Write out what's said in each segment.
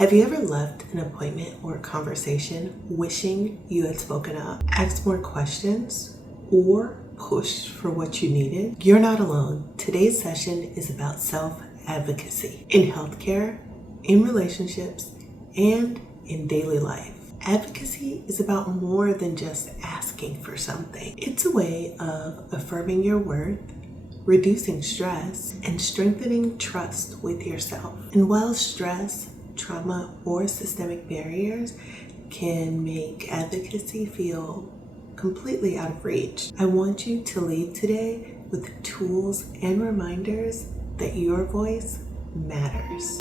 Have you ever left an appointment or a conversation wishing you had spoken up, asked more questions, or pushed for what you needed? You're not alone. Today's session is about self-advocacy in healthcare, in relationships, and in daily life. Advocacy is about more than just asking for something. It's a way of affirming your worth, reducing stress, and strengthening trust with yourself. And while stress, trauma, or systemic barriers can make advocacy feel completely out of reach, I want you to leave today with tools and reminders that your voice matters.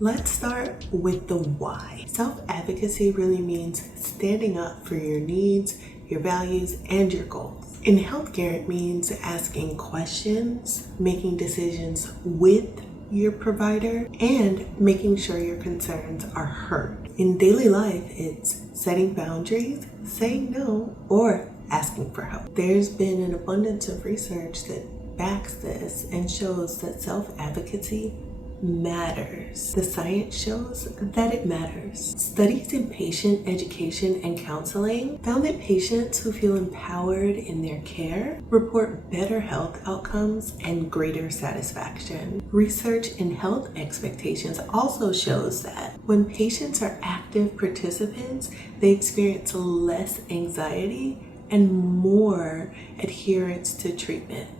Let's start with the why. Self-advocacy really means standing up for your needs, your values, and your goals. In healthcare, it means asking questions, making decisions with your provider, and making sure your concerns are heard. In daily life, it's setting boundaries, saying no, or asking for help. There's been an abundance of research that backs this and shows that self-advocacy matters. The science shows that it matters. Studies in patient education and counseling found that patients who feel empowered in their care report better health outcomes and greater satisfaction. Research in health expectations also shows that when patients are active participants, they experience less anxiety and more adherence to treatment.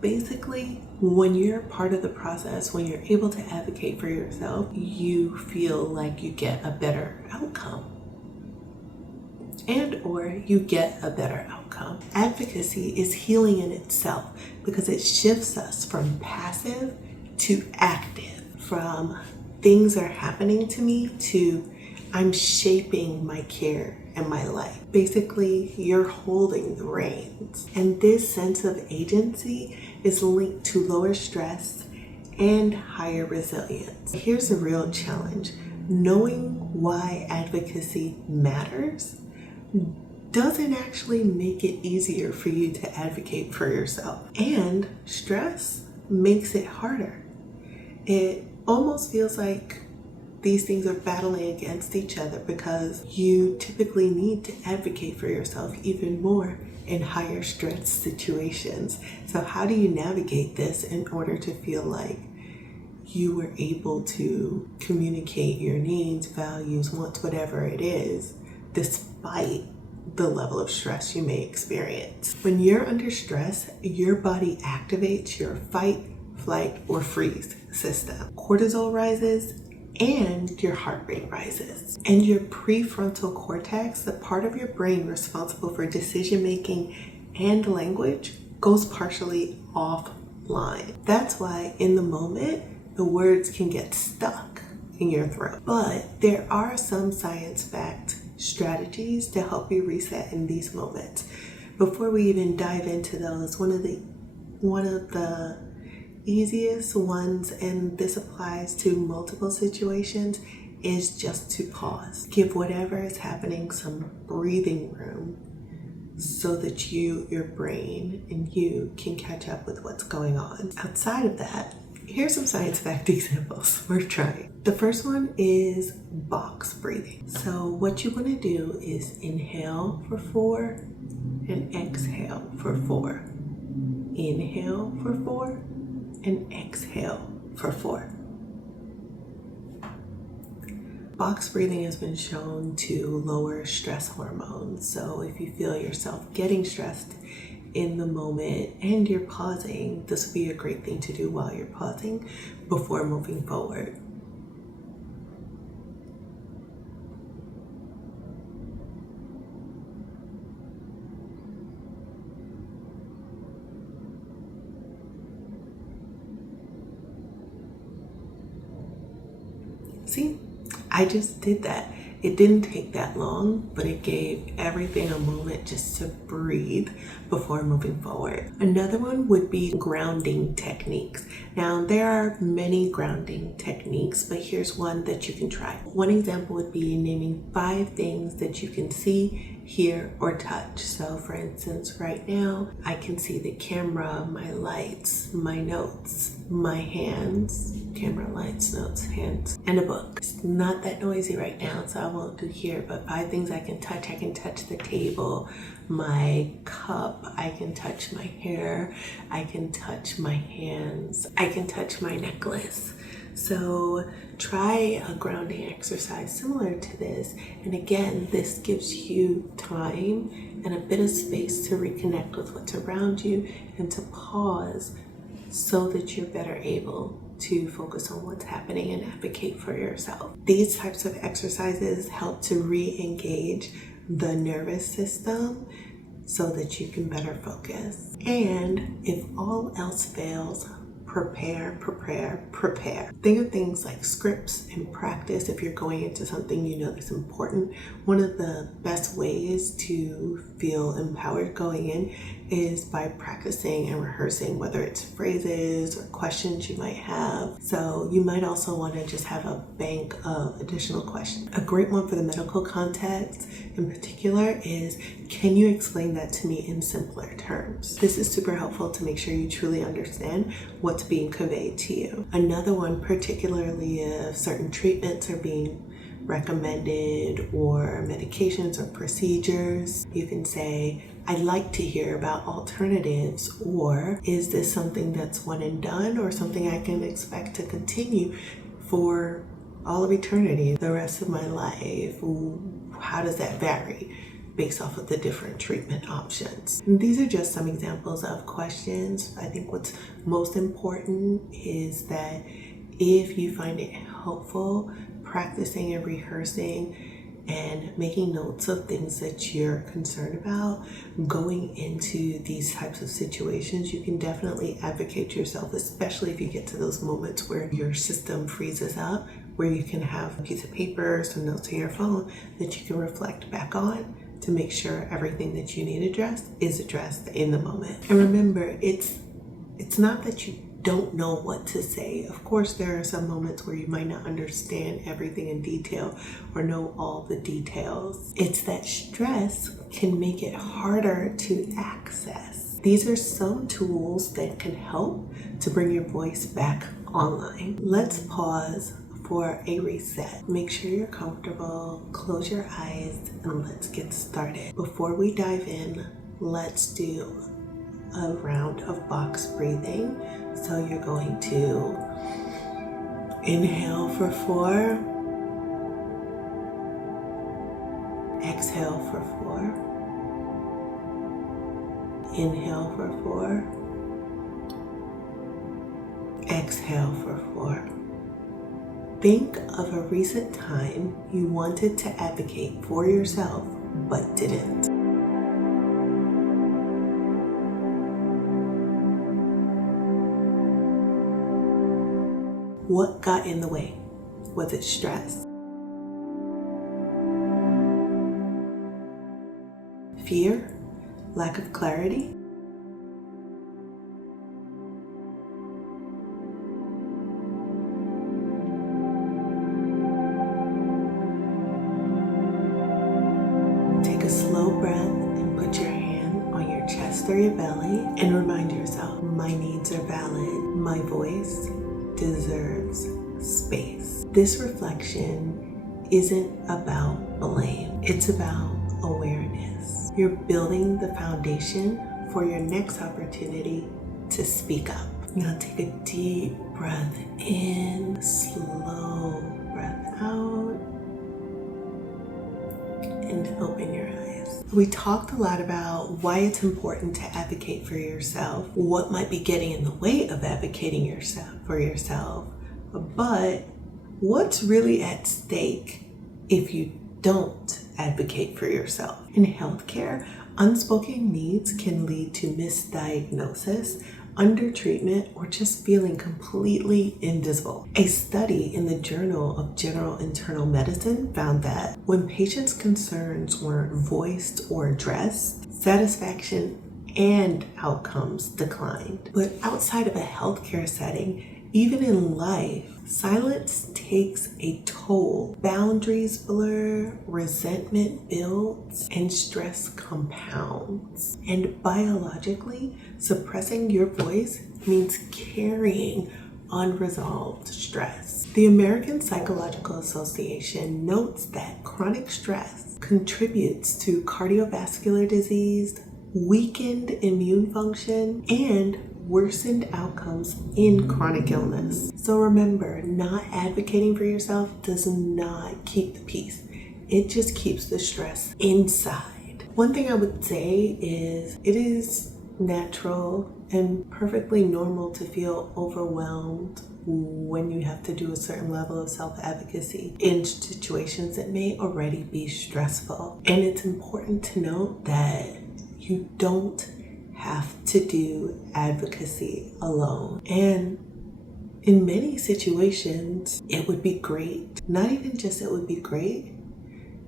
Basically, when you're part of the process, when you're able to advocate for yourself, you feel like you get a better outcome or you get a better outcome. Advocacy is healing in itself because it shifts us from passive to active, from things are happening to me to I'm shaping my care and my life. Basically, you're holding the reins. And this sense of agency is linked to lower stress and higher resilience. Here's a real challenge. Knowing why advocacy matters doesn't actually make it easier for you to advocate for yourself. And stress makes it harder. It almost feels like these things are battling against each other because you typically need to advocate for yourself even more in higher stress situations. So how do you navigate this in order to feel like you were able to communicate your needs, values, wants, whatever it is, despite the level of stress you may experience? When you're under stress, your body activates your fight, flight, or freeze system. Cortisol rises, and your heart rate rises. And your prefrontal cortex, the part of your brain responsible for decision making and language, goes partially offline. That's why in the moment, the words can get stuck in your throat. But there are some science-backed strategies to help you reset in these moments. Before we even dive into those, one of the easiest ones, and this applies to multiple situations, is just to pause. Give whatever is happening some breathing room so that your brain and you can catch up with what's going on. Outside of that, here's some science-backed examples we're trying. The first one is box breathing. So what you want to do is inhale for 4 and exhale for 4. Inhale for 4 and exhale for 4. Box breathing has been shown to lower stress hormones. So if you feel yourself getting stressed in the moment and you're pausing, this would be a great thing to do while you're pausing before moving forward. See, I just did that. It didn't take that long, but it gave everything a moment just to breathe before moving forward. Another one would be grounding techniques. Now, there are many grounding techniques, but here's one that you can try. One example would be naming 5 things that you can see, hear, or touch. So for instance, right now, I can see the camera, my lights, my notes, my hands, camera, lights, notes, hands, and a book. It's not that noisy right now, so I won't do here, but 5 things I can touch. I can touch the table, my cup, I can touch my hair, I can touch my hands, I can touch my necklace. So try a grounding exercise similar to this. And again, this gives you time and a bit of space to reconnect with what's around you and to pause so that you're better able to focus on what's happening and advocate for yourself. These types of exercises help to re-engage the nervous system so that you can better focus. And if all else fails, prepare. Think of things like scripts and practice. If you're going into something you know that's important, one of the best ways to feel empowered going in is by practicing and rehearsing, whether it's phrases or questions you might have. So you might also want to just have a bank of additional questions. A great one for the medical context in particular is, can you explain that to me in simpler terms? This is super helpful to make sure you truly understand what's being conveyed to you. Another one, particularly if certain treatments are being recommended or medications or procedures, you can say, I'd like to hear about alternatives, or is this something that's one and done or something I can expect to continue for all of eternity, the rest of my life? How does that vary based off of the different treatment options? And these are just some examples of questions. I think what's most important is that if you find it helpful, practicing and rehearsing and making notes of things that you're concerned about going into these types of situations, you can definitely advocate yourself, especially if you get to those moments where your system freezes up, where you can have a piece of paper, some notes on your phone that you can reflect back on to make sure everything that you need addressed is addressed in the moment. And remember, it's not that you don't know what to say. Of course, there are some moments where you might not understand everything in detail or know all the details. It's that stress can make it harder to access. These are some tools that can help to bring your voice back online. Let's pause for a reset. Make sure you're comfortable, close your eyes, and let's get started. Before we dive in, let's do a round of box breathing. So you're going to inhale for 4, exhale for 4, inhale for 4, exhale for 4. Think of a recent time you wanted to advocate for yourself but didn't. What got in the way? Was it stress? Fear? Lack of clarity? Take a slow breath and put your hand on your chest or your belly and remind yourself, my needs are valid. My voice deserves space. This reflection isn't about blame. It's about awareness. You're building the foundation for your next opportunity to speak up. Now take a deep breath in, slow breath out, and open your eyes. We talked a lot about why it's important to advocate for yourself, what might be getting in the way of advocating for yourself, but what's really at stake if you don't advocate for yourself? In healthcare, unspoken needs can lead to misdiagnosis, under treatment, or just feeling completely invisible. A study in the Journal of General Internal Medicine found that when patients' concerns weren't voiced or addressed, satisfaction and outcomes declined. But outside of a healthcare setting, even in life, silence takes a toll. Boundaries blur, resentment builds, and stress compounds. And biologically, suppressing your voice means carrying unresolved stress. The American Psychological Association notes that chronic stress contributes to cardiovascular disease, weakened immune function, and worsened outcomes in chronic illness. So remember, not advocating for yourself does not keep the peace. It just keeps the stress inside. One thing I would say is it is natural and perfectly normal to feel overwhelmed when you have to do a certain level of self-advocacy in situations that may already be stressful. And it's important to note that you don't have to do advocacy alone. And in many situations, it would be great, not even just it would be great,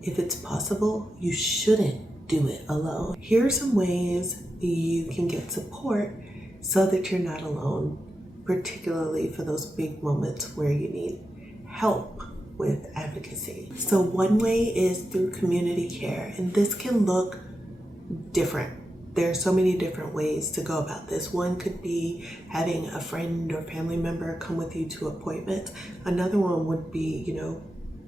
if it's possible, you shouldn't do it alone. Here are some ways you can get support so that you're not alone, particularly for those big moments where you need help with advocacy. So one way is through community care, and this can look different. There are so many different ways to go about this. One could be having a friend or family member come with you to appointments. Another one would be,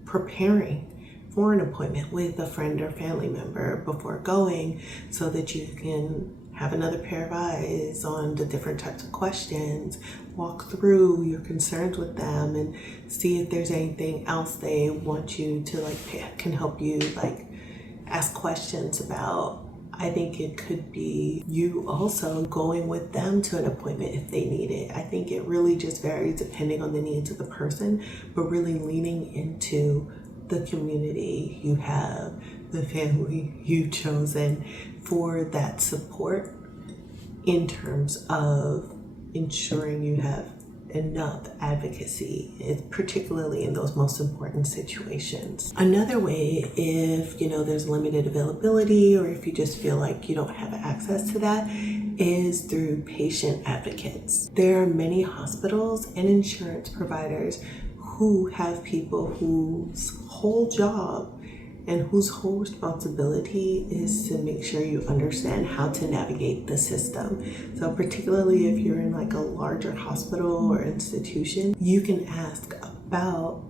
preparing for an appointment with a friend or family member before going so that you can have another pair of eyes on the different types of questions, walk through your concerns with them and see if there's anything else they want you to can help you ask questions about. I think it could be you also going with them to an appointment if they need it. I think it really just varies depending on the needs of the person, but really leaning into the community you have, the family you've chosen for that support in terms of ensuring you have enough advocacy, particularly in those most important situations. Another way, if there's limited availability or if you just feel like you don't have access to that, is through patient advocates. There are many hospitals and insurance providers who have people whose whole job and whose whole responsibility is to make sure you understand how to navigate the system. So particularly if you're in a larger hospital or institution, you can ask about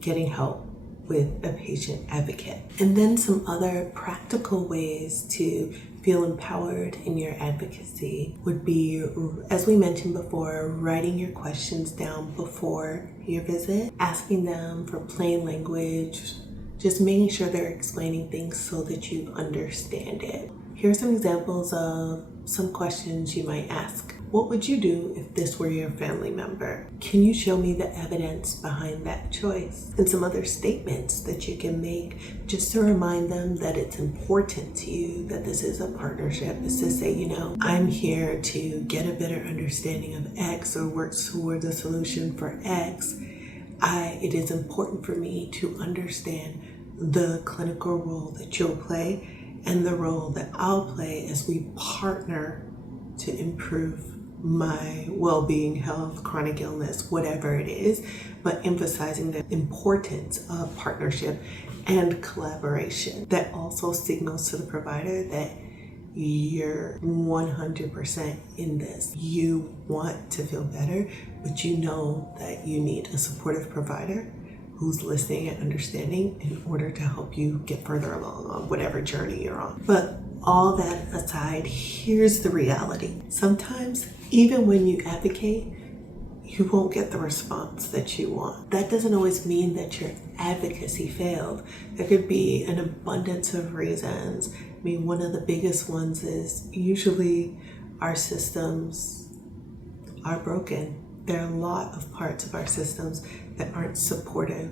getting help with a patient advocate. And then some other practical ways to feel empowered in your advocacy would be, as we mentioned before, writing your questions down before your visit, asking them for plain language, just making sure they're explaining things so that you understand it. Here are some examples of some questions you might ask. What would you do if this were your family member? Can you show me the evidence behind that choice? And some other statements that you can make just to remind them that it's important to you, that this is a partnership, is to say, I'm here to get a better understanding of X or work towards a solution for X. It is important for me to understand the clinical role that you'll play and the role that I'll play as we partner to improve my well-being, health, chronic illness, whatever it is, but emphasizing the importance of partnership and collaboration. That also signals to the provider that you're 100% in this. You want to feel better, but you know that you need a supportive provider who's listening and understanding in order to help you get further along on whatever journey you're on. But all that aside, here's the reality. Sometimes, even when you advocate, you won't get the response that you want. That doesn't always mean that your advocacy failed. There could be an abundance of reasons. One of the biggest ones is usually our systems are broken. There are a lot of parts of our systems that aren't supportive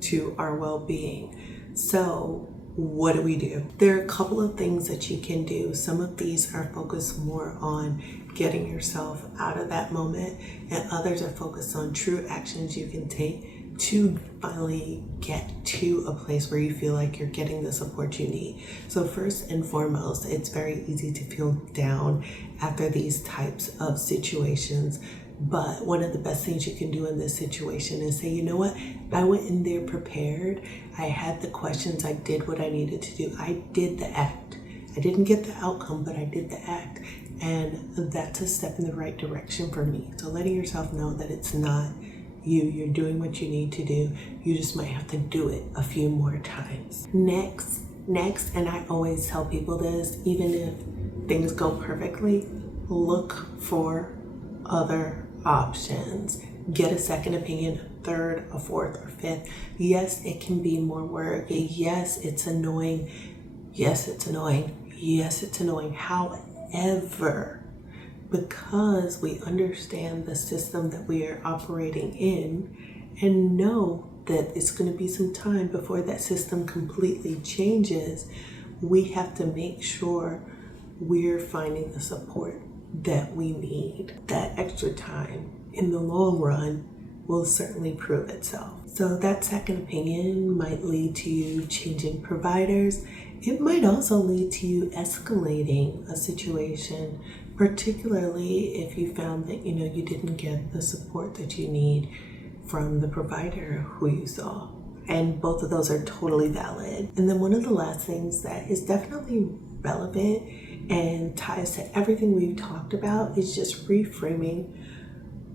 to our well-being. So what do we do? There are a couple of things that you can do. Some of these are focused more on getting yourself out of that moment, and others are focused on true actions you can take to finally get to a place where you feel like you're getting the support you need. So first and foremost, it's very easy to feel down after these types of situations. But one of the best things you can do in this situation is say, you know what? I went in there prepared. I had the questions. I did what I needed to do. I did the act. I didn't get the outcome, but I did the act. And that's a step in the right direction for me. So letting yourself know that it's not you. You're doing what you need to do. You just might have to do it a few more times. Next, and I always tell people this, even if things go perfectly, look for other options. Get a second opinion, a third, a fourth, or fifth. Yes, it can be more work. Yes, it's annoying. Yes, it's annoying. Yes, it's annoying. However, because we understand the system that we are operating in and know that it's going to be some time before that system completely changes, we have to make sure we're finding the support that we need. That extra time in the long run will certainly prove itself. So that second opinion might lead to you changing providers. It might also lead to you escalating a situation, particularly if you found that you didn't get the support that you need from the provider who you saw. And both of those are totally valid. And then one of the last things that is definitely relevant and ties to everything we've talked about is just reframing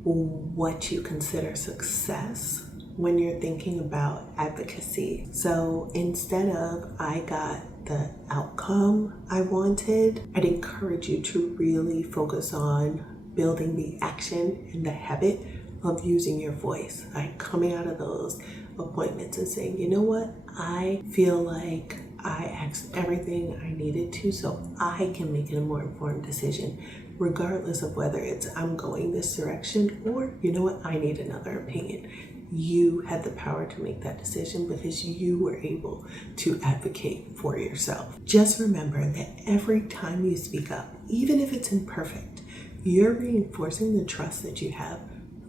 what you consider success when you're thinking about advocacy. So instead of I got the outcome I wanted, I'd encourage you to really focus on building the action and the habit of using your voice, like coming out of those appointments and saying, you know what, I feel like I asked everything I needed to so I can make a more informed decision, regardless of whether it's I'm going this direction or, you know what, I need another opinion. You had the power to make that decision because you were able to advocate for yourself. Just remember that every time you speak up, even if it's imperfect, you're reinforcing the trust that you have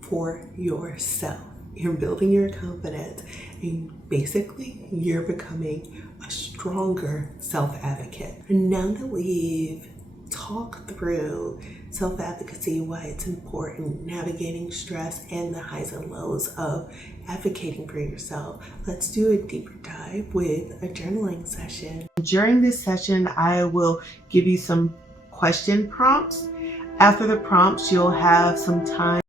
for yourself. You're building your confidence, and basically you're becoming a stronger self-advocate. And now that we've talked through self-advocacy, why it's important, navigating stress, and the highs and lows of advocating for yourself, let's do a deeper dive with a journaling session. During this session, I will give you some question prompts. After the prompts, you'll have some time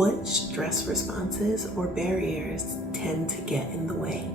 What stress responses or barriers tend to get in the way?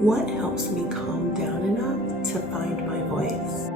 What helps me calm down enough to find my voice?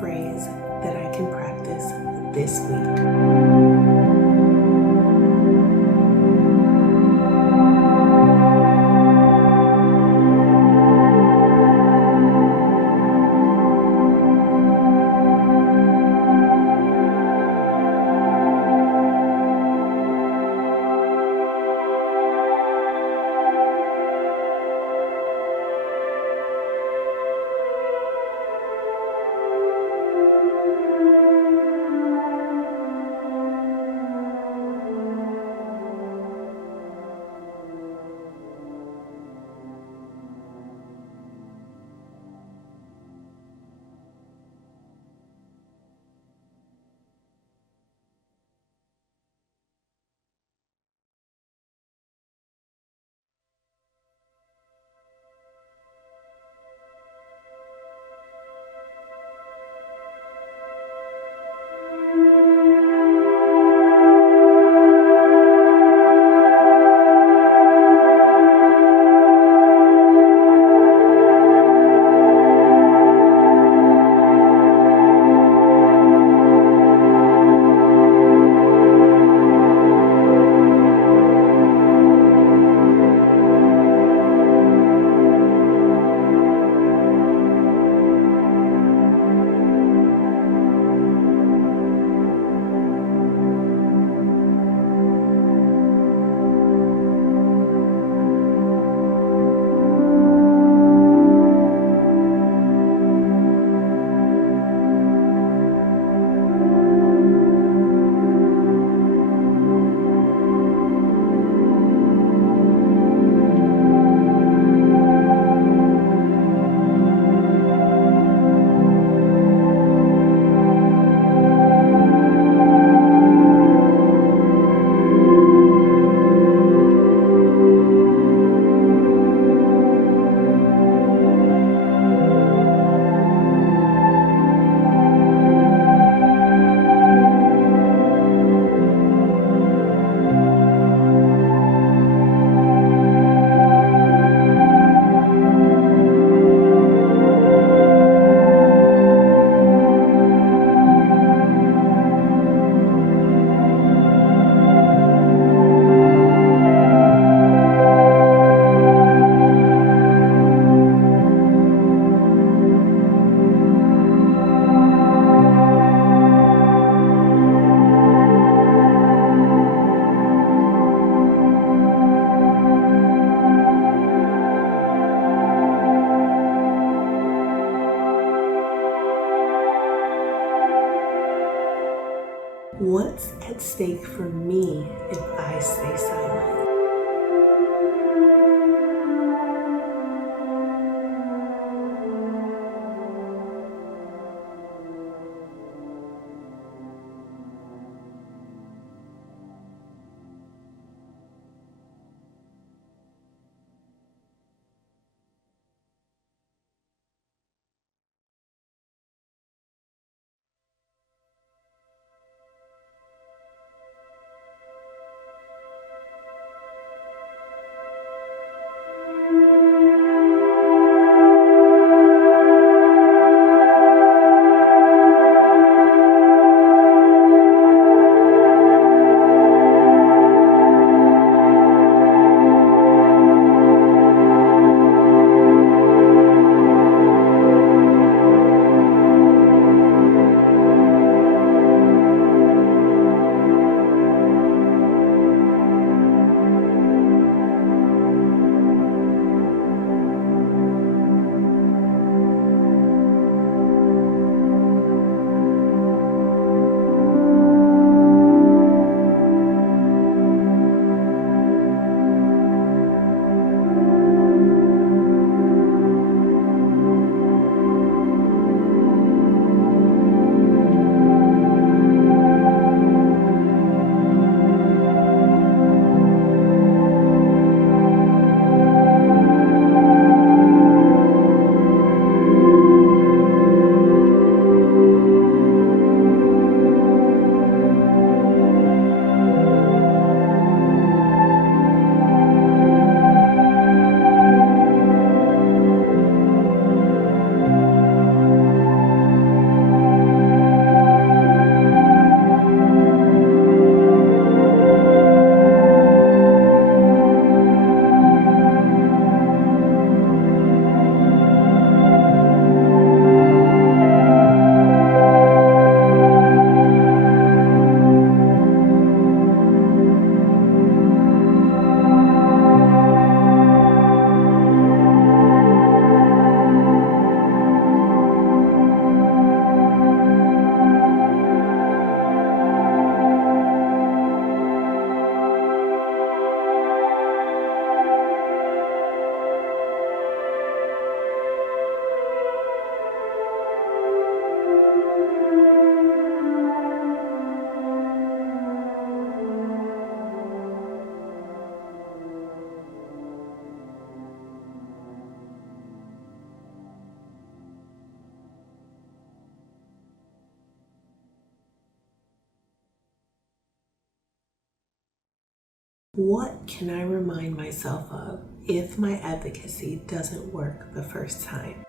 phrase that I can practice this week. What's at stake for me if I stay silent? What can I remind myself of if my advocacy doesn't work the first time?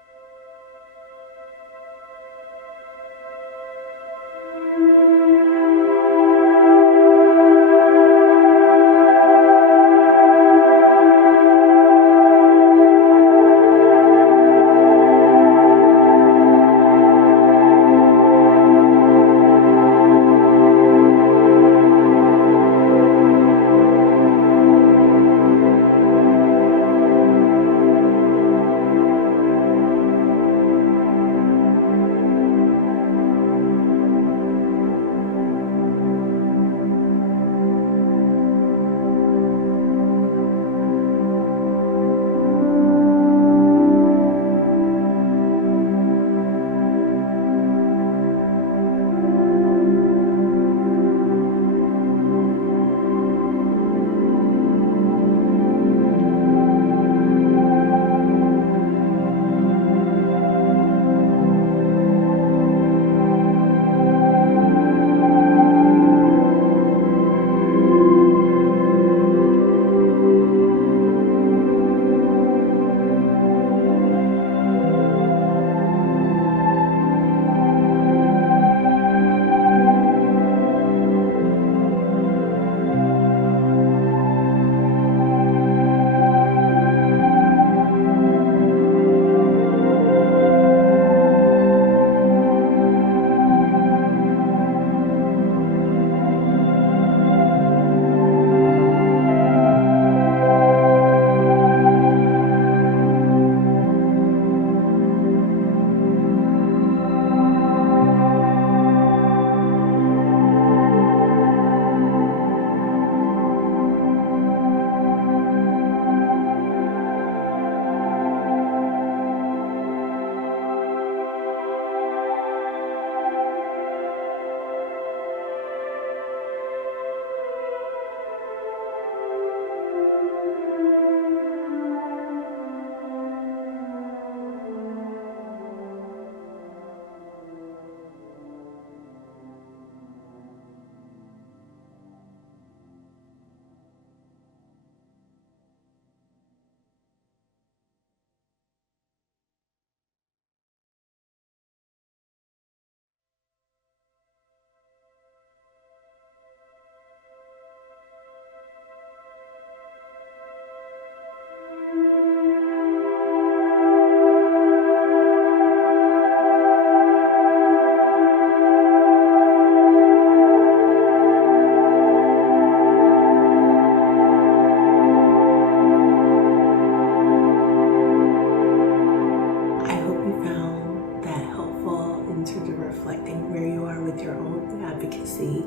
Reflecting where you are with your own advocacy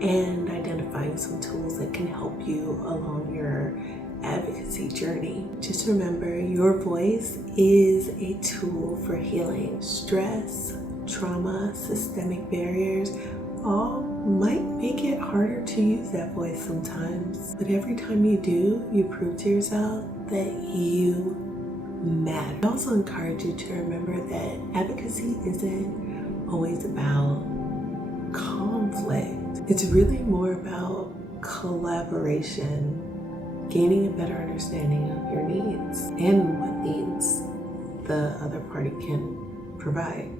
and identifying some tools that can help you along your advocacy journey. Just remember, your voice is a tool for healing. Stress, trauma, systemic barriers all might make it harder to use that voice sometimes. But every time you do, you prove to yourself that you matter. I also encourage you to remember that advocacy isn't always about conflict. It's really more about collaboration, gaining a better understanding of your needs and what needs the other party can provide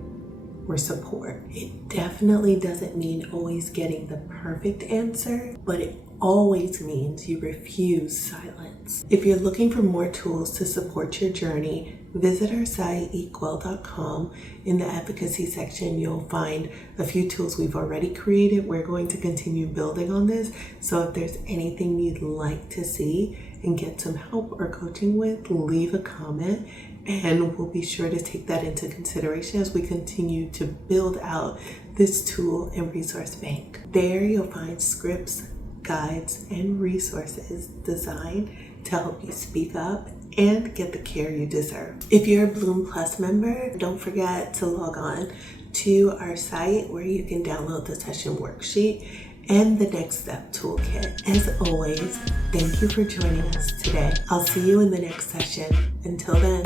or support. It definitely doesn't mean always getting the perfect answer, but it always means you refuse silence. If you're looking for more tools to support your journey, visit our site, eatgwell.com. In the advocacy section, you'll find a few tools we've already created. We're going to continue building on this. So if there's anything you'd like to see and get some help or coaching with, leave a comment and we'll be sure to take that into consideration as we continue to build out this tool and resource bank. There you'll find scripts, guides, and resources designed to help you speak up and get the care you deserve. If you're a Bloom Plus member, don't forget to log on to our site where you can download the session worksheet and the next step toolkit. As always, thank you for joining us today. I'll see you in the next session. Until then,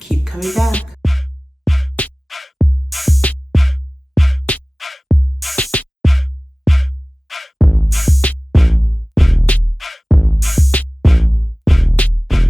keep coming back.